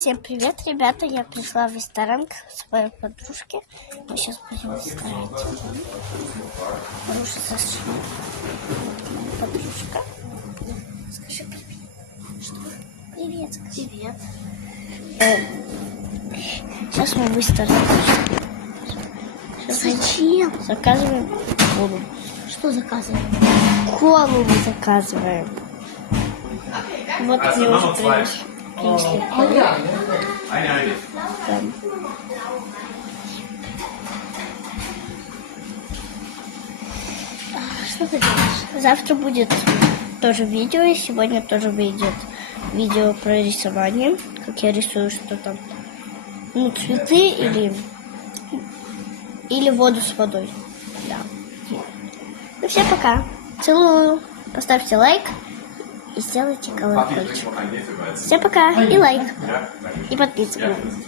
Всем привет, ребята! Я пришла в ресторан к своей подружке. Мы сейчас будем ставить. Подружка Саша. Подружка. Скажи привет. Что? Привет, скажи. Привет. Сейчас мы выставим. Зачем? Заказываем колу. Что заказываем? Колу мы заказываем. Вот мне уже принесли. Там. Что ты делаешь? Завтра будет тоже видео, и сегодня тоже выйдет видео про рисование, как я рисую, что там, цветы или воду с водой. Да. Ну всем пока. Целую. Поставьте лайк и сделайте колокольчик. Всем пока и лайк. И подписывайтесь.